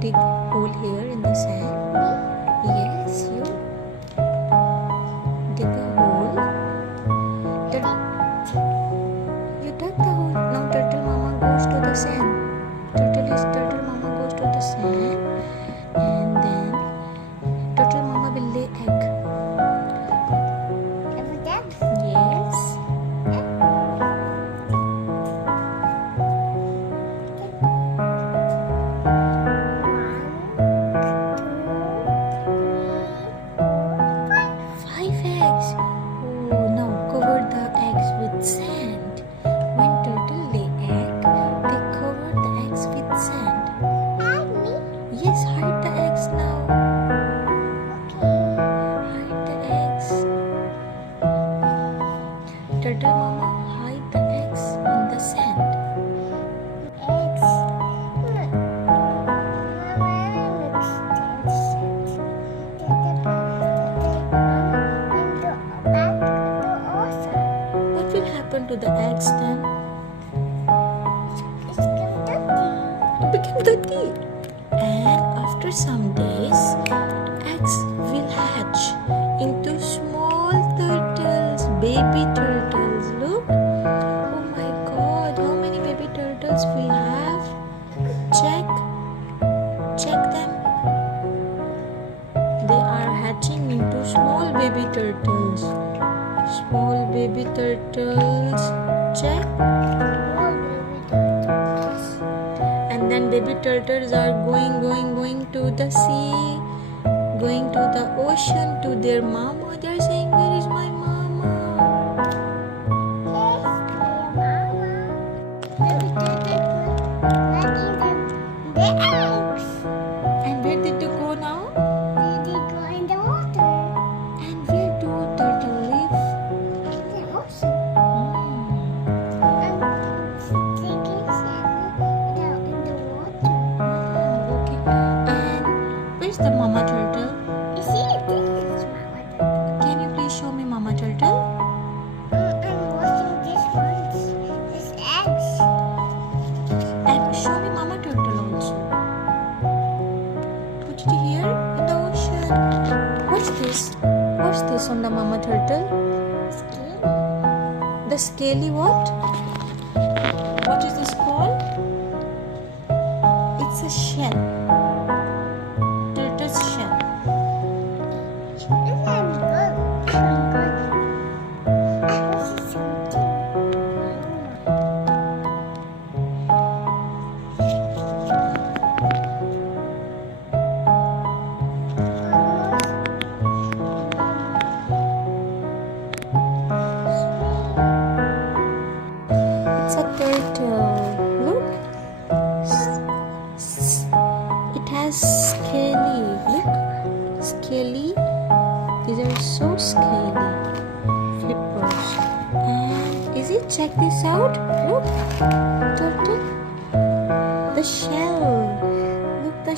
Dig hole here in the sand. Yes, you dig a hole. You dug the hole. Now turtle mama goes to the sand. Turtle mama goes to the sand, and then turtle mama will lay egg. Yes. Sand. When turtle lay egg, they cover the eggs with sand. Yes, hide the eggs now. Hide the eggs. Turtle mama, hide the eggs in the sand. What will happen to the eggs then? It became dirty. And after some days, eggs will hatch into small turtles, baby turtles. Look. Oh my God, how many baby turtles we have? Check them. They are hatching into small baby turtles. Small baby turtles. Check. And then baby turtles are going to the sea, going to the ocean, to their mama. They are saying, where is my mama? And where did they go now? And where do turtle live? Where's the mama turtle? Can you please show me mama turtle? And show me mama turtle also. Put it here in the ocean. What's this? What's this on the mama turtle? The scaly what? What is this called? It's a shell. Turtle's shell.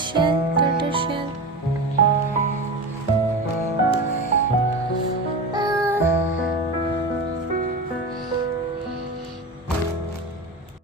shell, turtle shell.